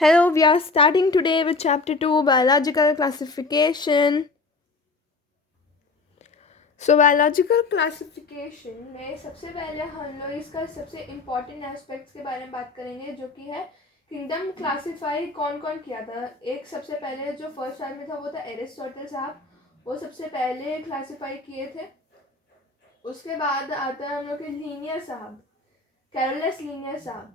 Hello, we are starting today with chapter 2 biological classification. Biological classification में सबसे पहले हम लोग इसका सबसे इम्पॉर्टेंट एस्पेक्ट्स के बारे में बात करेंगे, जो कि है किंगडम क्लासिफाई कौन कौन किया था। एक सबसे पहले जो फर्स्ट टाइम में था वो था एरिस्टोटल साहब, वो सबसे पहले क्लासिफाई किए थे। उसके बाद आता है हम लोग के लीनियर साहब, कैरोलस लीनियर साहब।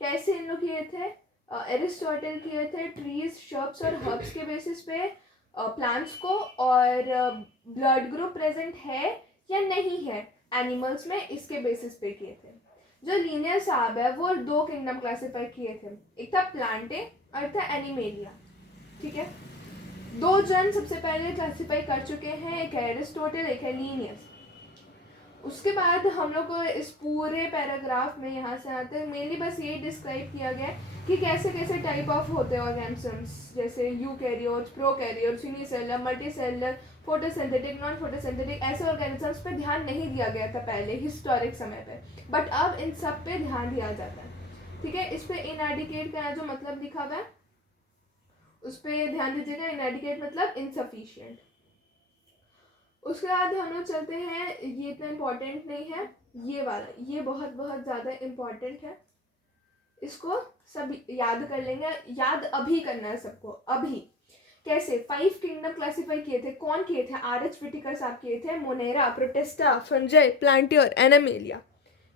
कैसे इन लोग किए थे? एरिस्टोटल किए थे ट्रीज, शर्ब्स और हर्ब्स के बेसिस पे प्लांट्स को, और ब्लड ग्रुप प्रेजेंट है या नहीं है एनिमल्स में, इसके बेसिस पे किए थे। जो लीनियर साहब है वो दो किंगडम क्लासिफाई किए थे, एक था प्लांटे और एक था एनिमेलिया। ठीक है, दो जन सबसे पहले क्लासिफाई कर चुके हैं, एक है एरिस्टोटल, एक है लीनियस। उसके बाद हम लोग को इस पूरे पैराग्राफ में यहाँ से आते हैं मेनली बस ये डिस्क्राइब किया गया कि कैसे कैसे टाइप ऑफ होते हैं ऑर्गेनिजम्स, जैसे eukaryotes, prokaryotes, unicellular, multicellular, photosynthetic, non photosynthetic. ऐसे ऑर्गेनिजम्स पे ध्यान नहीं दिया गया था पहले हिस्टोरिक समय पे, बट अब इन सब पे ध्यान दिया जाता है। ठीक है, इस पे इनएडिकेट का जो मतलब लिखा हुआ है उस पर ध्यान दीजिएगा। इनएडिकेट मतलब इनसफिशियंट। उसके बाद हम लोग चलते हैं, ये इतना इम्पोर्टेंट नहीं है, ये वाला, ये बहुत बहुत ज़्यादा इम्पोर्टेंट है, इसको सब याद कर लेंगे। याद अभी करना है सबको, अभी। कैसे 5 किंगडम क्लासिफाई किए थे, कौन किए थे? आर.एच. व्हिटेकर साहब किए थे। Monera, Protista, Fungi, Plantae, Animalia.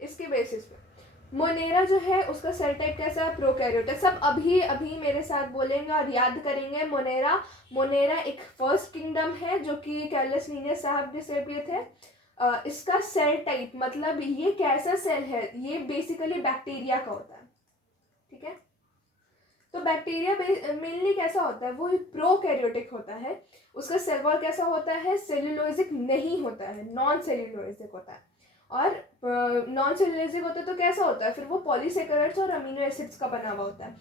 इसके बेसिस पे मोनेरा जो है उसका सेल टाइप कैसा है? प्रोकैरियोट है। सब अभी अभी मेरे साथ बोलेंगे और याद करेंगे। मोनेरा एक फर्स्ट किंगडम है जो कि कैरलस लीनियस साहब डिस्क्राइब किए थे। इसका सेल टाइप मतलब ये कैसा सेल है, ये बेसिकली बैक्टीरिया का होता है। ठीक है, तो बैक्टीरिया मेनली कैसा होता है? वो प्रोकैरियोटिक होता है। उसका सेल वॉल कैसा होता है? सेल्यूलोजिक नहीं होता है, नॉन सेल्यूलोजिक होता है। और नॉन सेल्यूलोजिक होता है तो कैसा होता है फिर? वो पॉलीसेकेराइड्स और अमीनो एसिड्स का बना हुआ होता है।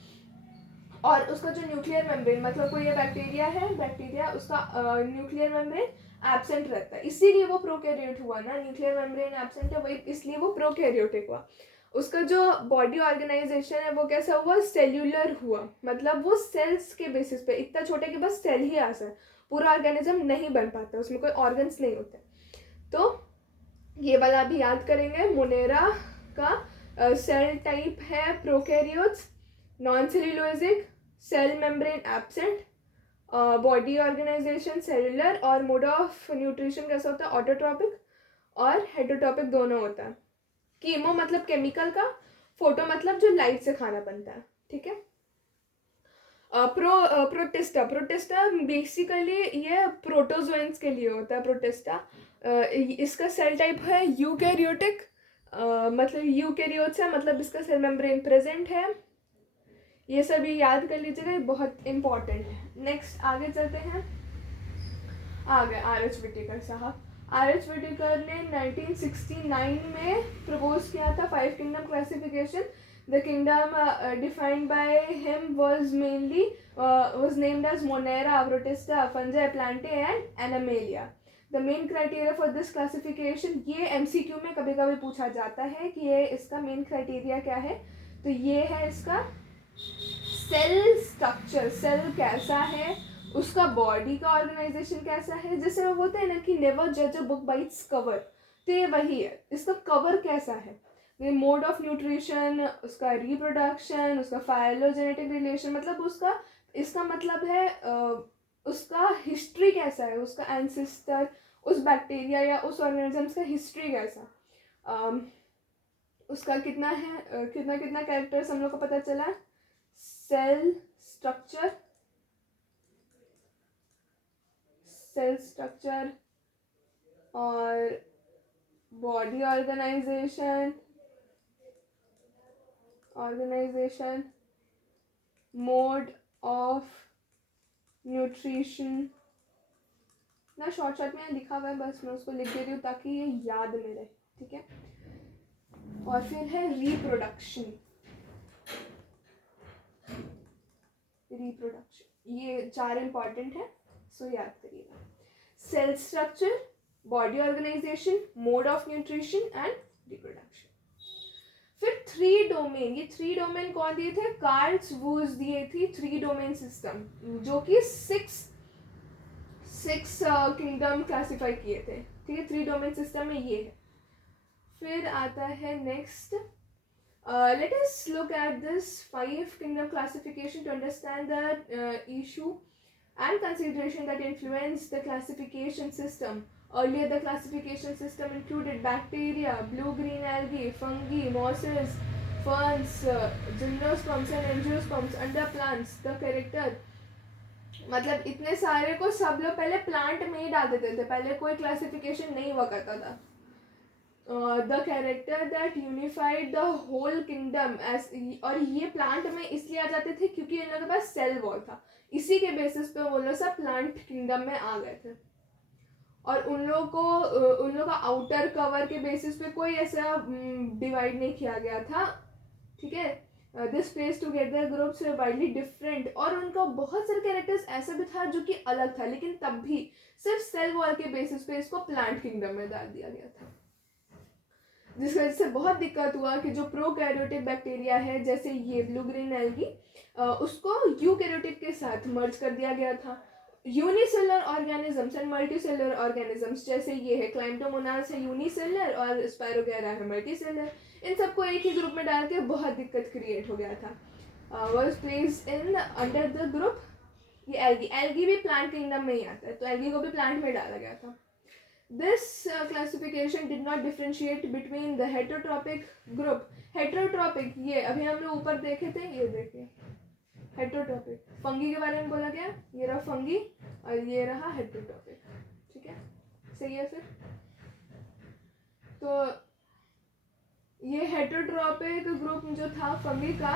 और उसका जो न्यूक्लियर मेम्ब्रेन, मतलब कोई ये बैक्टीरिया है, बैक्टीरिया उसका न्यूक्लियर मेम्ब्रेन एब्सेंट रहता है, इसीलिए वो प्रोकैरियोट हुआ ना। न्यूक्लियर मेम्ब्रेन एब्सेंट है वही, इसलिए वो प्रोकैरियोटिक हुआ। उसका जो बॉडी ऑर्गेनाइजेशन है वो कैसा हुआ? सेल्यूलर हुआ, मतलब वो सेल्स के बेसिस पे, इतना छोटे कि बस सेल ही आ सके, पूरा ऑर्गेनिज्म नहीं बन पाता, उसमें कोई ऑर्गन्स नहीं होते। तो ये वाला भी याद करेंगे। मोनेरा का सेल टाइप है prokaryotes, non cellulosic, cell membrane absent, body organisation cellular, और मोड ऑफ न्यूट्रिशन कैसा होता है? ऑटोट्रॉपिक और हेटरोट्रॉपिक दोनों होता है। कीमो मतलब केमिकल का, फोटो मतलब जो लाइट से खाना बनता है। ठीक है, प्रोटिस्टा बेसिकली ये प्रोटोजोइंस के लिए होता है। प्रोटिस्टा इसका सेल टाइप है यूकैरियोटिक, मतलब यूकैरियोट्स है, मतलब इसका सेल मेम्ब्रेन प्रेजेंट है। ये सभी याद कर लीजिएगा, ये बहुत इंपॉर्टेंट है। नेक्स्ट आगे चलते हैं। आगे आर.एच. व्हिटेकर साहब। आर.एच. व्हिटेकर ने 1969 में प्रपोज किया था 5 kingdom classification. The kingdom defined by him was named as Monera, Protista, Fungi, Plantae and Animalia. The main criteria for this classification, ये MCQ में कभी कभी पूछा जाता है कि ये इसका मेन क्राइटेरिया क्या है। तो ये है इसका सेल स्ट्रक्चर, सेल कैसा है, उसका बॉडी का ऑर्गेनाइजेशन कैसा है। जैसे वो बोलते हैं ना कि नेवर जज a book by its cover, तो ये वही है। इसका कवर कैसा है, मोड ऑफ न्यूट्रिशन, उसका रिप्रोडक्शन, उसका फाइलोजेनेटिक रिलेशन, मतलब उसका, इसका मतलब है उसका हिस्ट्री कैसा है, उसका एंसेस्टर, उस बैक्टीरिया या उस ऑर्गेनिज्म का हिस्ट्री कैसा, उसका कितना है, कितना कितना कैरेक्टर्स हम लोग को पता चला। सेल स्ट्रक्चर, सेल स्ट्रक्चर और body organisation, mode of nutrition ना, शॉर्ट शॉर्ट में लिखा हुआ है, बस मैं उसको लिख दे रही हूँ ताकि ये याद में रहे। ठीक है, और फिर है रिप्रोडक्शन। ये 4 इंपॉर्टेंट है, सो याद करिएगा। Cell structure, body organisation, mode of nutrition and reproduction. फिर 3 डोमेन, ये 3 डोमेन कौन दिए थे? कार्ल्स वूज दिए थी 3 डोमेन सिस्टम, जो कि 6 किंगडम क्लासीफाई किए थे, ठीक है। 3 डोमेन सिस्टम में ये है। फिर आता है next, let us look at this 5 kingdom classification to understand the issue and consideration that influence the classification system. Earlier the classification system included bacteria, blue-green algae, fungi, mosses, ferns, gymnosperms and angiosperms, under plants. The character, मतलब इतने सारे को सब लोग पहले plant में ही डाल देते थे, पहले कोई क्लासिफिकेशन नहीं हुआ करता था। The character that unified the whole kingdom as, और ये प्लांट में इसलिए आ जाते थे क्योंकि इन लोगों के पास सेल वॉल था, इसी के बेसिस पे वो लोग सब प्लांट किंगडम में आ गए थे। और उन लोगों का आउटर कवर के बेसिस पे कोई ऐसा डिवाइड नहीं किया गया था, ठीक है। This place together groups were widely different, और उनका बहुत सारे कैरेक्टर्स ऐसा भी था जो कि अलग था, लेकिन तब भी सिर्फ सेल वॉल के बेसिस पे इसको प्लांट किंगडम में डाल दिया गया था, जिस वजह से बहुत दिक्कत हुआ कि जो प्रोकैरियोटिक बैक्टीरिया है, जैसे ये ब्लू ग्रीन एल्गी, उसको यूकैरियोटिक के साथ मर्ज कर दिया गया था। Unicellular organisms and multicellular organisms, जैसे ये है क्लाइम्टोमोनास है यूनिसेलुलर और स्पायरोगैरा है मल्टीसेलुलर, इन सबको एक ही ग्रुप में डाल के बहुत दिक्कत क्रिएट हो गया था। Was placed in under the group, ये एल्गी भी प्लांट किंगडम में ही आता है, तो एल्गी को भी प्लांट में डाला गया था। This classification did not differentiate between the heterotropic group. Heterotropic, ये अभी हम लोग ऊपर देखे थे, ये देखिए हेटेरोट्रॉपिक, फंगी के बारे में बोला गया, ये रहा फंगी और ये रहा हेटेरोट्रॉपिक, ठीक है, सही है। फिर तो ये हेटेरोट्रॉपिक ग्रुप जो था फंगी का,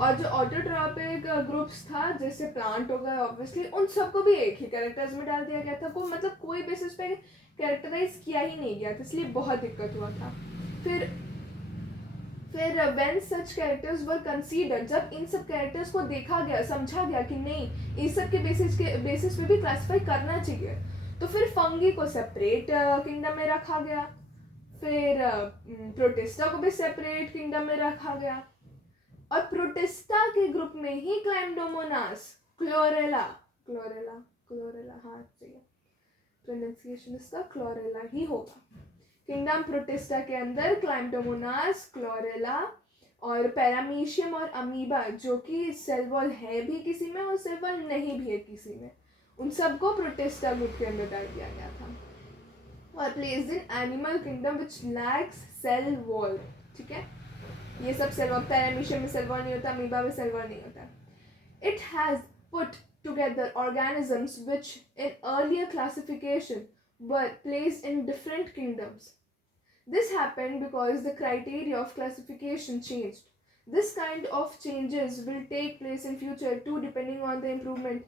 और जो ऑटोट्रॉपिक ग्रुप्स था जैसे प्लांट हो गए ऑब्वियसली, उन सबको भी एक ही कैरेक्टर्स में डाल दिया गया था, को मतलब कोई बेसिस पे कैरेक्टराइज किया ही नहीं गया था, इसलिए बहुत दिक्कत हुआ था। फिर when such characters were considered, जब इन सब कैरेक्टर्स को देखा गया, समझा गया कि नहीं इस सब के बेसिस पे भी क्लासिफाई करना चाहिए, तो फिर फंगी को सेपरेट किंगडम में रखा गया, फिर प्रोटिस्टा को भी सेपरेट किंगडम में रखा गया, और प्रोटिस्टा के ग्रुप में ही क्लाइम्डोमोनास, क्लोरेला, हाँ सही है, प्रोनाउंसिएशन इसका क्लोरेला ही होगा। किंगडम प्रोटिस्टा के अंदर क्लाइम्डोमोनास, क्लोरेला और पैरामीशियम और अमीबा, जो कि सेल वॉल है भी किसी में और सेल वॉल नहीं भी है किसी में, उन सबको प्रोटिस्टा ग्रुप के अंदर डाल दिया गया था। और placed in animal kingdom which lacks cell wall, ठीक है, ये सब सेल वॉल, पैरामीशियम में सेल वॉल नहीं होता, अमीबा में सेल वॉल नहीं होता। It has put together organisms which in earlier classification were placed in different kingdoms. This happened because the criteria of classification changed. This kind of changes will take place in future too, depending on the improvement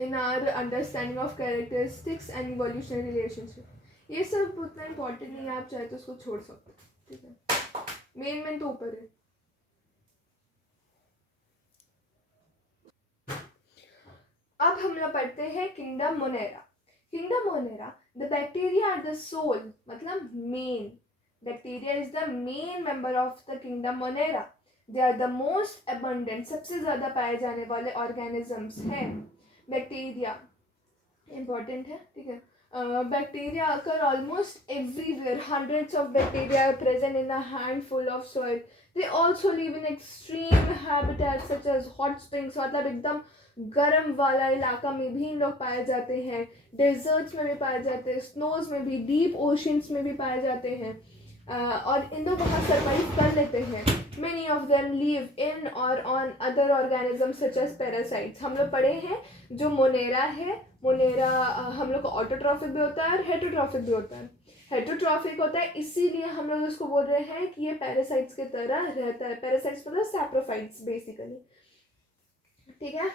in our understanding of characteristics and evolutionary relationship. ये सब उतना important नहीं है, आप चाहे तो उसको छोड़ सकते हो, ठीक है, मेन तो ऊपर है। अब हम लोग पढ़ते हैं kingdom Monera. Kingdom Monera, the bacteria are the sole, मतलब main, bacteria is the main member of the kingdom Monera. They are the most abundant, सबसे ज्यादा पाए जाने वाले ऑर्गेनिजम्स हैं। बैक्टीरिया इंपॉर्टेंट है, ठीक है। Bacteria occur almost everywhere. Hundreds of bacteria are present in a handful of soil. They also live in extreme habitats such as hot springs, मतलब एकदम गर्म वाला इलाका में भी इन लोग पाए जाते हैं, डेजर्ट्स में भी पाए जाते हैं, स्नोज में भी, डीप ओशंस में भी पाए जाते हैं, और इन लोग वहाँ सर्वाइव कर लेते हैं। Many of them live in or on other organisms such as parasites. हम लोग पढ़े हैं जो मोनेरा है, मोनेरा हम लोग को ऑटोट्रॉफिक भी होता है और हेटेरोट्रॉफिक भी होता है। हेटेरोट्रॉफिक होता है इसीलिए हम लोग उसको बोल रहे हैं कि ये पैरासाइट्स की तरह रहता है, पैरासाइट्स मतलब सैप्रोफाइट्स बेसिकली, ठीक है।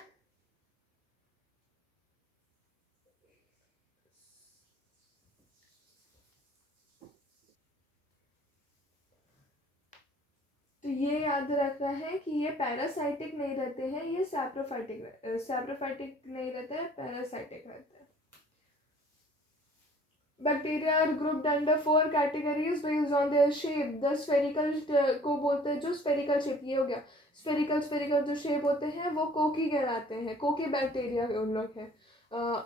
तो ये याद रखना है कि ये पैरासाइटिक नहीं रहते हैं, ये सैप्रोफाइटिक नहीं रहते हैं, पैरासाइटिक रहते हैं। Bacteria are grouped under 4 categories based on their shape. The spherical को बोलते हैं, जो स्फेरिकल शेप, ये हो गया स्फेरिकल जो शेप होते हैं वो कोकी कहलाते हैं, कोकी बैक्टीरिया उन लोग हैं।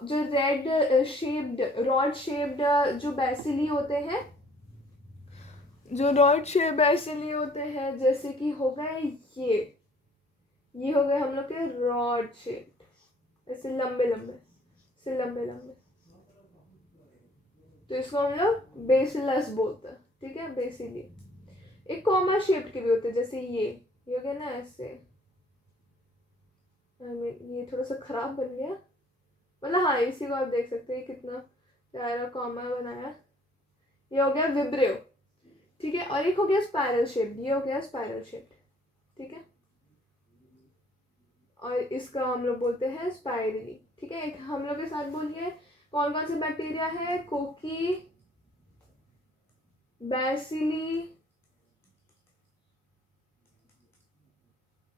जो रेड शेप्ड रॉड शेप्ड जो बैसिली होते हैं, जो रॉड शेप बैसिली होते हैं, जैसे कि हो गए ये हो गए हम लोग के रॉड शेप, ऐसे लंबे लंबे से लंबे लंबे, तो इसको हम लोग बेसिलस बोलते हैं, ठीक है, बेसिली। एक कॉमा शेप के भी होते हैं, जैसे ये हो गया ना ऐसे, ये थोड़ा सा खराब बन गया, मतलब हाँ इसी को आप देख सकते हैं कितना प्यारा कॉमा बनाया। ये हो गया विब्रियो, ठीक है। और एक हो गया स्पाइरल शेप, ये हो गया स्पाइरल शेप, ठीक है। और इसका हम लोग बोलते हैं स्पाइरली, ठीक है। एक हम लोग के साथ बोलिए कौन कौन से बैक्टीरिया है, कोकी, बैसिली,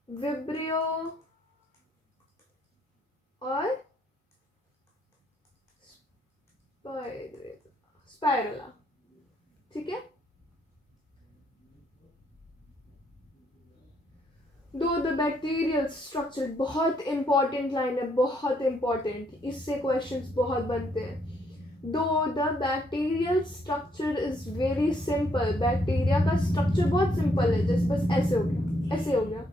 विब्रियो और स्पाइरला, ठीक है। दो द बैक्टीरियल स्ट्रक्चर, बहुत इंपॉर्टेंट लाइन है, बहुत इंपॉर्टेंट, इससे क्वेश्चंस बहुत बनते हैं। दो the bacterial structure is very simple, bacteria का स्ट्रक्चर बहुत सिंपल है, जैसे बस ऐसे हो गया, ऐसे हो गया,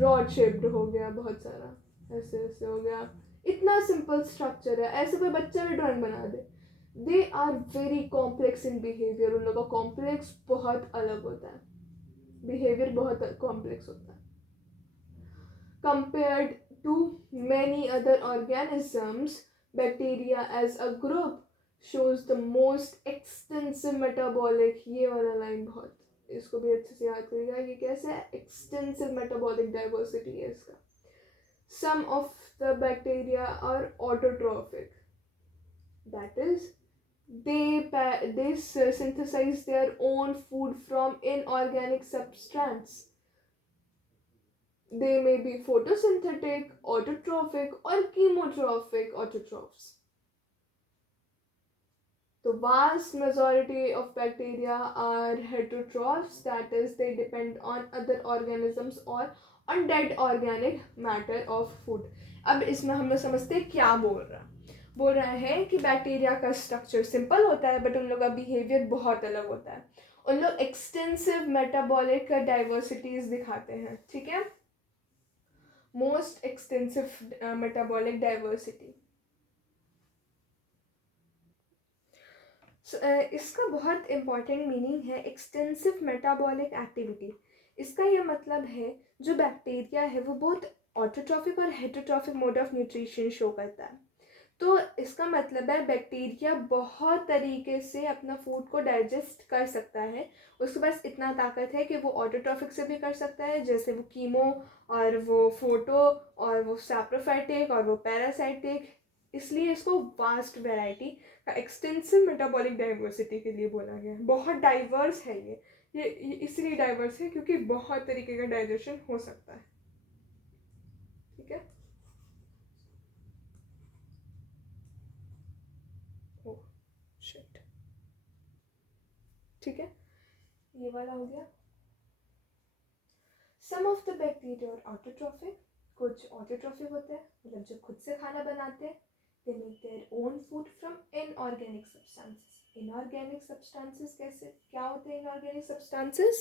रॉड शेप्ड हो गया, बहुत सारा ऐसे ऐसे हो गया, इतना सिंपल स्ट्रक्चर है, ऐसे कोई बच्चा भी ड्राइंग बना दे। They are very complex in behaviour, उन लोगों का कॉम्प्लेक्स बहुत अलग होता है, बिहेवियर बहुत कॉम्प्लेक्स होता है। Compared to many other organisms, bacteria as a group shows the most extensive metabolic, ये वाला लाइन बहुत, इसको भी अच्छे से याद करिएगा, ये कैसे है, एक्सटेंसिव मेटाबॉलिक डाइवर्सिटी है इसका। Some of the bacteria are autotrophic, that is they synthesize their own food from inorganic substance. They may be photosynthetic, autotrophic, or chemotrophic autotrophs. The vast majority of bacteria are heterotrophs, that is, they depend on other organisms or on dead organic matter of food. अब इसमें हम लोग समझते हैं क्या बोल रहा है कि बैक्टीरिया का स्ट्रक्चर सिंपल होता है बट उन लोग का बिहेवियर बहुत अलग होता है, उन लोग एक्सटेंसिव मेटाबॉलिक डाइवर्सिटीज दिखाते हैं, ठीक है, मोस्ट एक्सटेंसिव मेटाबॉलिक डाइवर्सिटी। इसका बहुत इम्पॉर्टेंट मीनिंग है एक्सटेंसिव मेटाबॉलिक एक्टिविटी। इसका ये मतलब है जो बैक्टीरिया है वो बहुत ऑटोट्रॉफिक और heterotrophic mode of nutrition show करता है। तो इसका मतलब है बैक्टीरिया बहुत तरीके से अपना फूड को डाइजेस्ट कर सकता है, उसके पास इतना ताकत है कि वो ऑटोट्रॉफिक से भी कर सकता है, जैसे वो कीमो और वो फोटो और वो सैप्रोफाइटिक और वो पैरासाइटिक, इसलिए इसको वास्ट वैरायटी का एक्सटेंसिव मेटाबॉलिक डाइवर्सिटी के लिए बोला गया है। बहुत डाइवर्स है ये इसलिए डाइवर्स है क्योंकि बहुत तरीके का डाइजेशन हो सकता है, ठीक है। ओह शिट, ठीक है, ये वाला हो गया। सम ऑफ द बैक्टीरिया और ऑटोट्रॉफिक, कुछ ऑटोट्रॉफिक होते हैं, मतलब जो खुद से खाना बनाते हैं, they make their own food from inorganic substances. Inorganic substances कैसे क्या होते हैं inorganic substances?